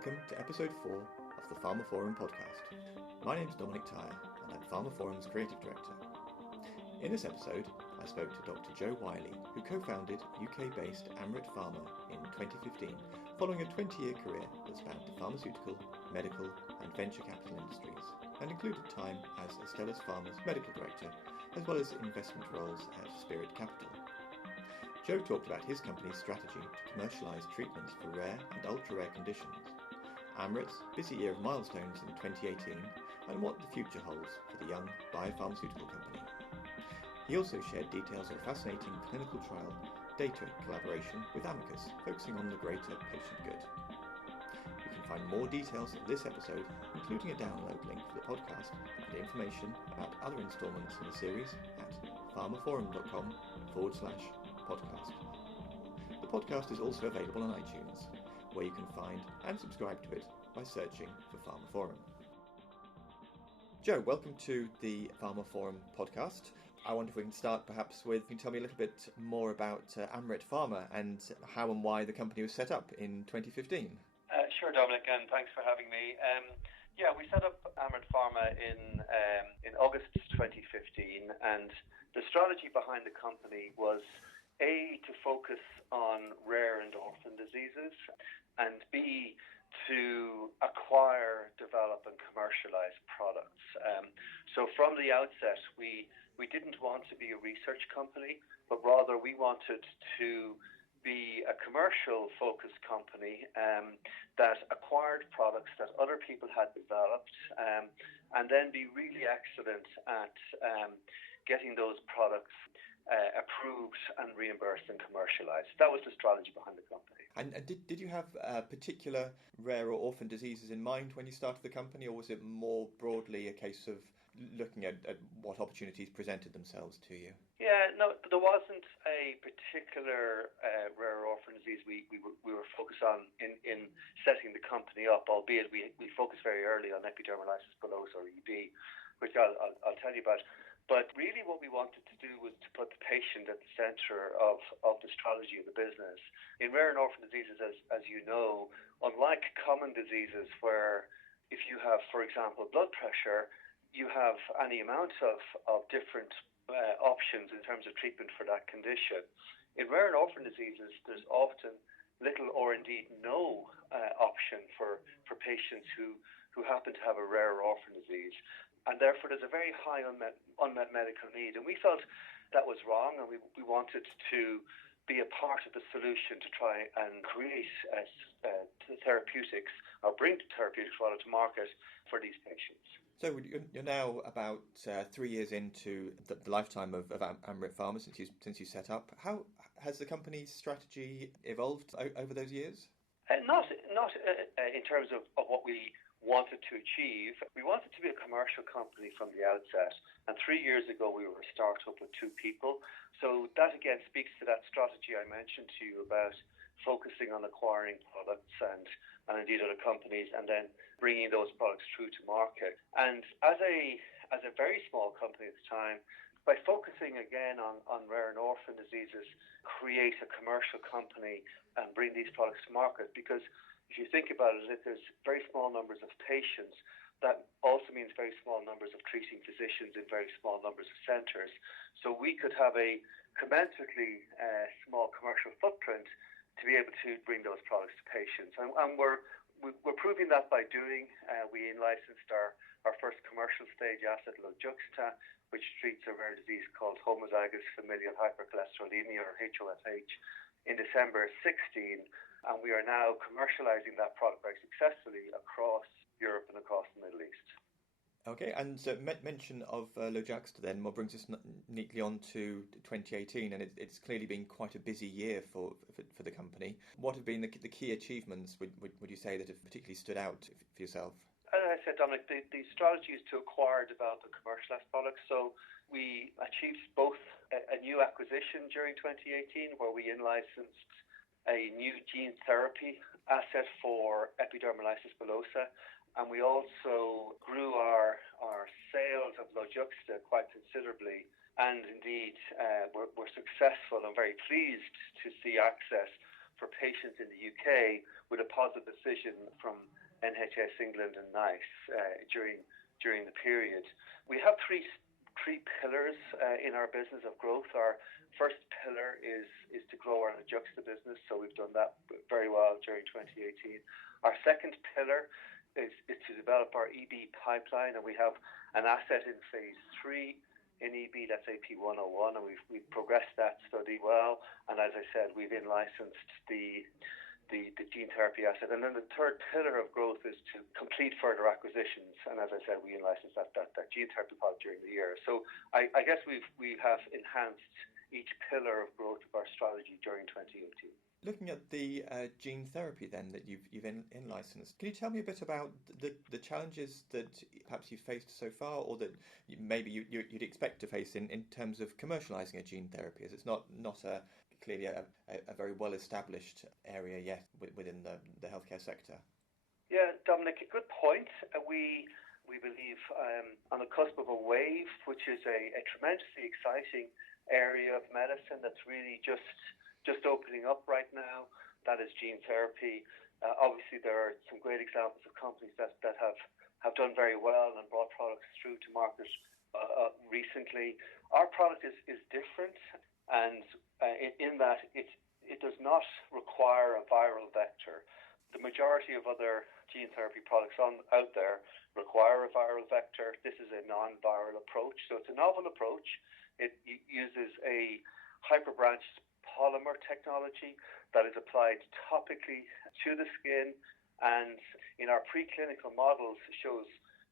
Welcome to episode 4 of the pharmaphorum podcast. My name's Dominic Tyre and I'm pharmaphorum's creative director. In this episode, I spoke to Dr Joe Wiley, who co-founded UK-based Amryt Pharma in 2015, following a 20-year career that spanned the pharmaceutical, medical and venture capital industries, and included time as Astellas Pharma's medical director, as well as investment roles at Spirit Capital. Joe talked about his company's strategy to commercialise treatments for rare and ultra-rare conditions, Amryt's busy year of milestones in 2018, and what the future holds for the young biopharmaceutical company. He also shared details of a fascinating clinical trial data collaboration with Amicus, focusing on the greater patient good. You can find more details of this episode, including a download link for the podcast and information about other instalments in the series at pharmaphorum.com/podcast. The podcast is also available on iTunes, where you can find and subscribe to it by searching for pharmaphorum. Joe, welcome to the pharmaphorum podcast. I wonder if we can start perhaps with, you can tell me a little bit more about Amryt Pharma and how and why the company was set up in 2015. Sure, Dominic, and thanks for having me. We set up Amryt Pharma in August 2015, and the strategy behind the company was A, to focus on rare and orphan diseases, and B, to acquire, develop and commercialise products. So from the outset, we didn't want to be a research company, but rather we wanted to be a commercial-focused company that acquired products that other people had developed, and then be really excellent at getting those products approved and reimbursed and commercialised. That was the strategy behind the company. And did you have particular rare or orphan diseases in mind when you started the company, or was it more broadly a case of looking at what opportunities presented themselves to you? Yeah, no, there wasn't a particular rare orphan disease we were focused on in setting the company up, albeit we focused very early on epidermolysis bullosa, or EB, which I'll tell you about. But really what we wanted to do was to put the patient at the centre of the strategy of the business. In rare and orphan diseases, as you know, unlike common diseases where if you have, for example, blood pressure, you have any amount of different options in terms of treatment for that condition. In rare and orphan diseases, there's often little or indeed no option for patients who happen to have a rare or orphan disease. And therefore, there's a very high unmet medical need. And we felt that was wrong, and we wanted to be a part of the solution to try and create therapeutics, or bring therapeutics rather to market for these patients. So you're now about 3 years into the lifetime of Amryt Pharma since you set up. How has the company's strategy evolved over those years? Not in terms of what we wanted to achieve. We wanted to be a commercial company from the outset, and 3 years ago we were a startup with 2 people. So that again speaks to that strategy I mentioned to you about focusing on acquiring products and indeed other companies, and then bringing those products through to market. And as a very small company at the time, by focusing again on rare and orphan diseases, create a commercial company and bring these products to market. Because if you think about it, if there's very small numbers of patients, that also means very small numbers of treating physicians in very small numbers of centres. So we could have a commensurately small commercial footprint to be able to bring those products to patients. And we're proving that by doing. We in-licensed our first commercial stage asset, Lojuxta, which treats a rare disease called homozygous familial hypercholesterolemia, or HoFH, in December 2016. And we are now commercialising that product very successfully across Europe and across the Middle East. Okay, and so mention of Lojuxta then brings us neatly on to 2018, and it's clearly been quite a busy year for the company. What have been the key achievements, would you say, that have particularly stood out for yourself? As I said, Dominic, the strategy is to acquire, develop and commercialise products. So we achieved both a new acquisition during 2018, where we in-licensed a new gene therapy asset for epidermolysis bullosa, and we also grew our sales of Lojuxta quite considerably, and indeed we're successful and very pleased to see access for patients in the UK with a positive decision from NHS England and NICE during the period. We have three pillars in our business of growth. Our first pillar is to grow our Lojuxta business, so we've done that very well during 2018. Our second pillar is to develop our EB pipeline, and we have an asset in phase 3 in EB, that's AP101, and we've progressed that study well. And as I said, we've in-licensed the gene therapy asset. And then the third pillar of growth is to complete further acquisitions. And as I said, we in-licensed that gene therapy product during the year. So I guess we have enhanced each pillar of growth of our strategy during 2018. Looking at the gene therapy then that you've in-licensed, can you tell me a bit about the challenges that perhaps you've faced so far, or that maybe you'd expect to face in terms of commercialising a gene therapy, as it's not clearly a very well-established area yet within the healthcare sector? Yeah, Dominic, good point. We believe on the cusp of a wave, which is a tremendously exciting area of medicine that's really just opening up right now. That is gene therapy. Obviously, there are some great examples of companies that have done very well and brought products through to market recently. Our product is different, and in that it does not require a viral vector. The majority of other gene therapy products out there require a viral vector. This is a non-viral approach, so it's a novel approach. It uses a hyperbranched polymer technology that is applied topically to the skin, and in our preclinical models shows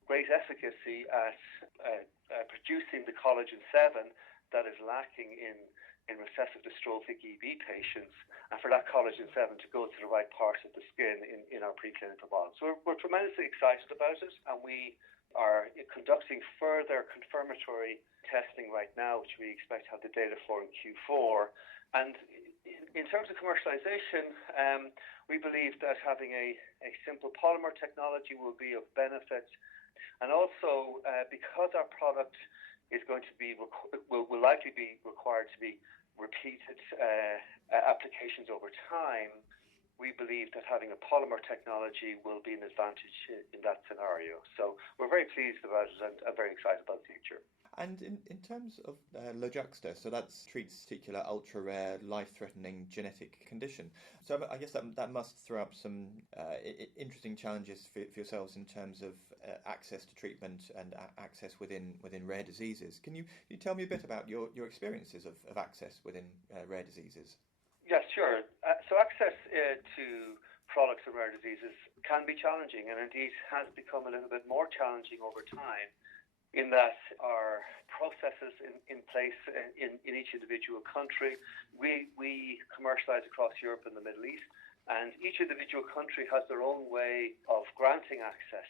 great efficacy at producing the collagen 7 that is lacking in recessive dystrophic EB patients, and for that collagen 7 to go to the right parts of the skin in our preclinical models. So we're tremendously excited about it, and we are conducting further confirmatory testing right now, which we expect to have the data for in Q4. And in terms of commercialization, we believe that having a simple polymer technology will be of benefit. And also, because our product is going to be will likely be required to be repeated applications over time, we believe that having a polymer technology will be an advantage in that scenario. So we're very pleased about it and very excited about the future. And in terms of Lojuxta, so that treats particular ultra-rare, life-threatening genetic condition. So I guess that must throw up some interesting challenges for yourselves in terms of access to treatment and access within rare diseases. Can you tell me a bit about your experiences of access within rare diseases? Yes, sure. So access to products in rare diseases can be challenging, and indeed has become a little bit more challenging over time, in that our processes in place in each individual country. We commercialize across Europe and the Middle East, and each individual country has their own way of granting access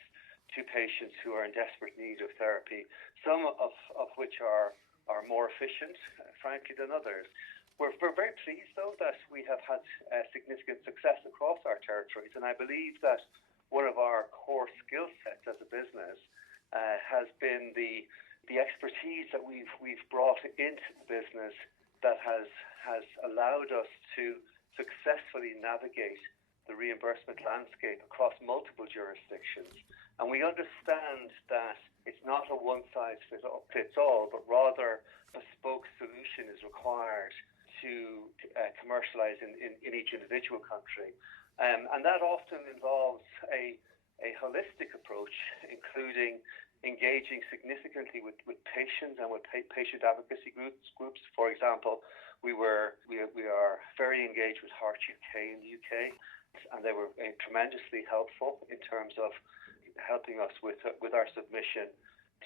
to patients who are in desperate need of therapy, some of which are more efficient, frankly, than others. We're very pleased, though, that we have had significant success across our territories, and I believe that one of our core skill sets as a business has been the expertise that we've brought into the business that has allowed us to successfully navigate the reimbursement landscape across multiple jurisdictions. And we understand that it's not a one-size-fits-all, but rather a bespoke solution is required to commercialize in each individual country. And that often involves a holistic approach, including engaging significantly with patients and with patient advocacy groups. For example, we are very engaged with Heart UK in the UK, and they were tremendously helpful in terms of helping us with our submission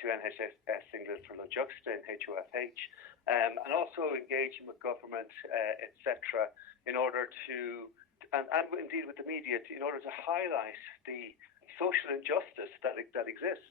to NHS England for Lojuxta and HoFH, and also engaging with government, etc., in order to, and indeed with the media, in order to highlight the social injustice that exists.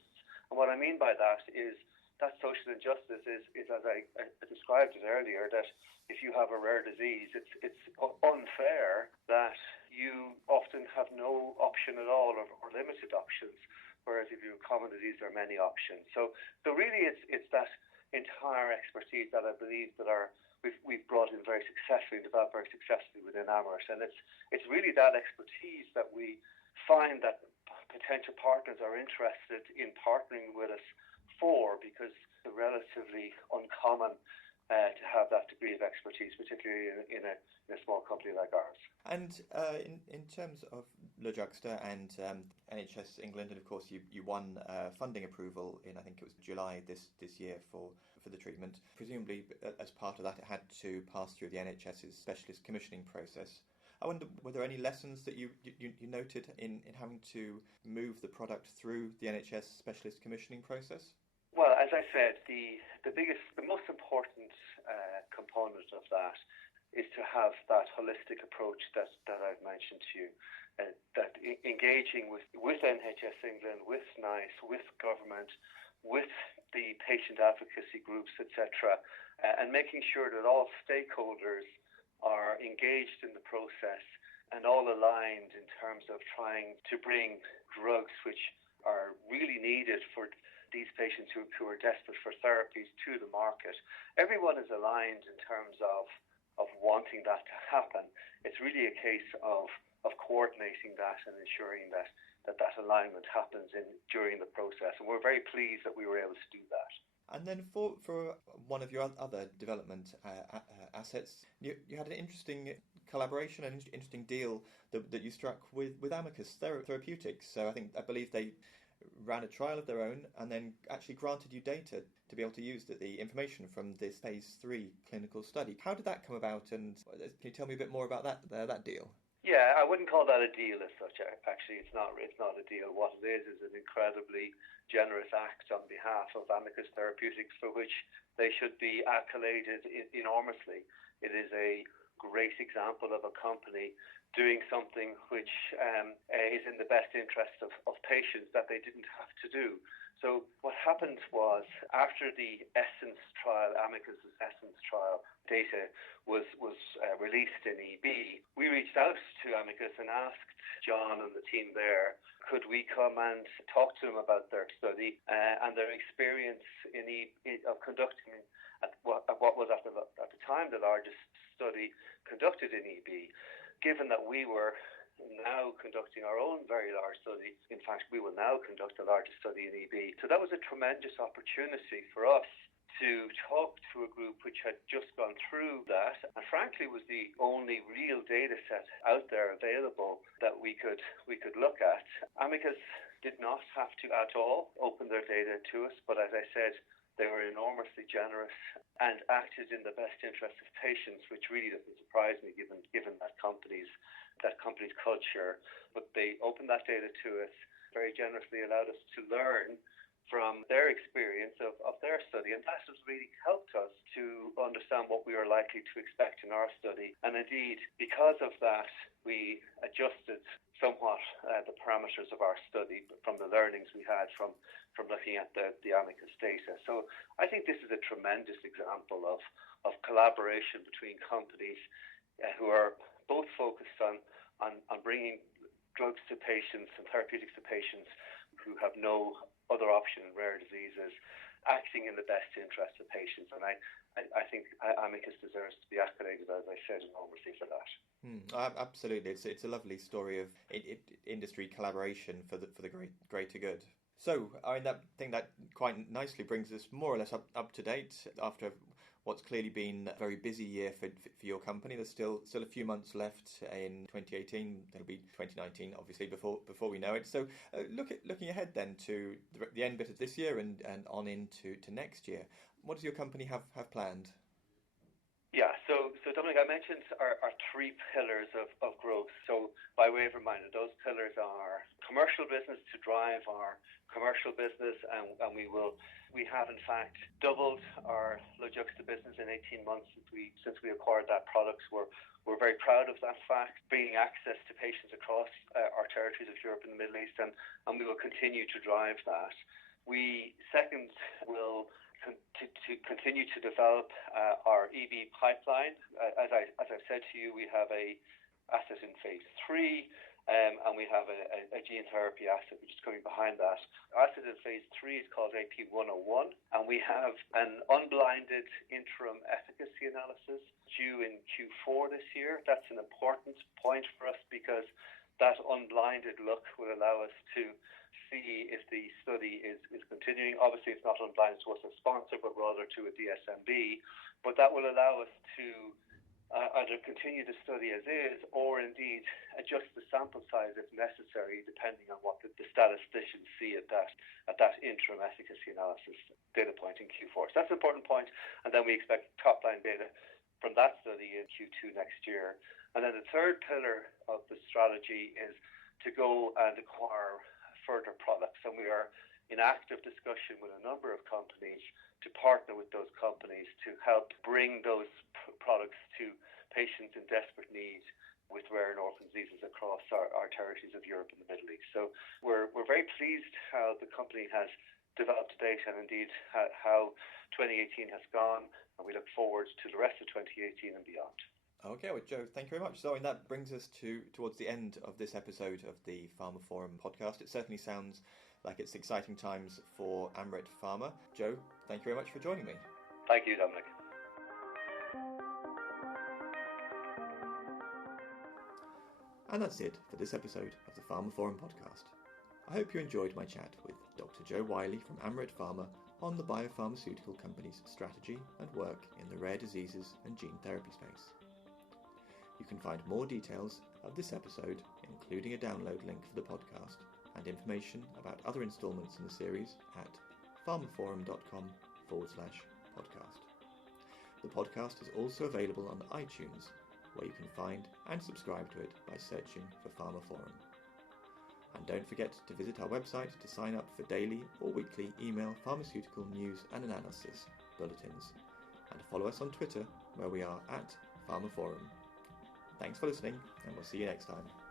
And what I mean by that is that social injustice is as I described it earlier, that if you have a rare disease, it's unfair that you often have no option at all or limited options, whereas if you have a common disease, there are many options. So really it's that entire expertise that I believe that our we've brought in very successfully, developed very successfully within Amryt. And it's really that expertise that we find that potential partners are interested in partnering with us for, because it's relatively uncommon to have that degree of expertise, particularly in a small company like ours. And in terms of Le Juxta and NHS England, and of course you won funding approval in, I think it was July this year for the treatment. Presumably as part of that it had to pass through the NHS's specialist commissioning process. I wonder, were there any lessons that you noted in having to move the product through the NHS specialist commissioning process? Well, as I said, the most important component of that is to have that holistic approach that I've mentioned to you, that engaging with NHS England, with NICE, with government, with the patient advocacy groups, etc., and making sure that all stakeholders are engaged in the process and all aligned in terms of trying to bring drugs which are really needed for these patients who are desperate for therapies to the market. Everyone is aligned in terms of wanting that to happen. It's really a case of coordinating that and ensuring that alignment happens during the process. And we're very pleased that we were able to do that. And then for one of your other development assets, you had an interesting collaboration, an interesting deal that you struck with Amicus Therapeutics. So I believe they ran a trial of their own and then actually granted you data to be able to use the information from this phase 3 clinical study. How did that come about, and can you tell me a bit more about that deal? Yeah, I wouldn't call that a deal as such. Actually, it's not a deal. What it is an incredibly generous act on behalf of Amicus Therapeutics, for which they should be accoladed enormously. It is a great example of a company doing something which is in the best interest of patients that they didn't have to do. So what happened was, after the Essence trial, Amicus' Essence trial data was released in EB, we reached out to Amicus and asked John and the team there, could we come and talk to them about their study and their experience of conducting what was at the time the largest study conducted in EB, given that we were now conducting our own very large study. In fact, we will now conduct the largest study in EB. So that was a tremendous opportunity for us to talk to a group which had just gone through that, and frankly was the only real data set out there available that we could look at. Amicus did not have to at all open their data to us, but as I said, they were enormously generous and acted in the best interest of patients, which really doesn't surprise me given that company's culture. But they opened that data to us, very generously allowed us to learn from their experience of their study, and that has really helped us to understand what we are likely to expect in our study. And indeed, because of that, we adjusted somewhat the parameters of our study from the learnings we had from looking at the Amicus data. So I think this is a tremendous example of collaboration between companies who are both focused on bringing drugs to patients and therapeutics to patients who have no other option in rare diseases, acting in the best interest of patients. And I think Amicus deserves to be accoladed, as I said, enormously for that. Absolutely. It's a lovely story of industry collaboration for the greater good. So I think that quite nicely brings us more or less up to date after what's clearly been a very busy year for your company. There's still a few months left in 2018. It'll be 2019, obviously, before we know it. So looking ahead then to the end bit of this year and on into next year, what does your company have planned? Yeah, so Dominic, I mentioned our three pillars of growth. So by way of reminder, those pillars are commercial business to drive our commercial business, and we have in fact doubled our Le Juxta business in 18 months since we acquired that product. We're very proud of that fact, bringing access to patients across our territories of Europe and the Middle East, and we will continue to drive that. We second will to continue to develop our EB pipeline. As I've said to you, we have a asset in phase 3, and we have a gene therapy asset which is coming behind that. Our asset in phase 3 is called AP101, and we have an unblinded interim efficacy analysis due in Q4 this year. That's an important point for us because that unblinded look will allow us to see if the study is continuing. Obviously, it's not unblinded to us as sponsor, but rather to a DSMB. But that will allow us to either continue the study as is, or indeed adjust the sample size if necessary, depending on what the statisticians see at that interim efficacy analysis data point in Q4. So that's an important point. And then we expect top-line data from that study in Q2 next year. And then the third pillar of the strategy is to go and acquire further products. And we are in active discussion with a number of companies to partner with those companies to help bring those products to patients in desperate need with rare and orphan diseases across our territories of Europe and the Middle East. So we're very pleased how the company has developed to date, and indeed how 2018 has gone, and we look forward to the rest of 2018 and beyond. Okay, well, Joe, thank you very much. So, and that brings us towards the end of this episode of the pharmaphorum podcast. It certainly sounds like it's exciting times for Amryt Pharma. Joe, thank you very much for joining me. Thank you, Dominic. And that's it for this episode of the pharmaphorum podcast. I hope you enjoyed my chat with Dr. Joe Wiley from Amryt Pharma on the biopharmaceutical company's strategy and work in the rare diseases and gene therapy space. You can find more details of this episode, including a download link for the podcast and information about other instalments in the series at pharmaphorum.com/podcast. The podcast is also available on iTunes, where you can find and subscribe to it by searching for pharmaphorum. And don't forget to visit our website to sign up for daily or weekly email pharmaceutical news and analysis bulletins, and follow us on Twitter, where we are at pharmaphorum. Thanks for listening, and we'll see you next time.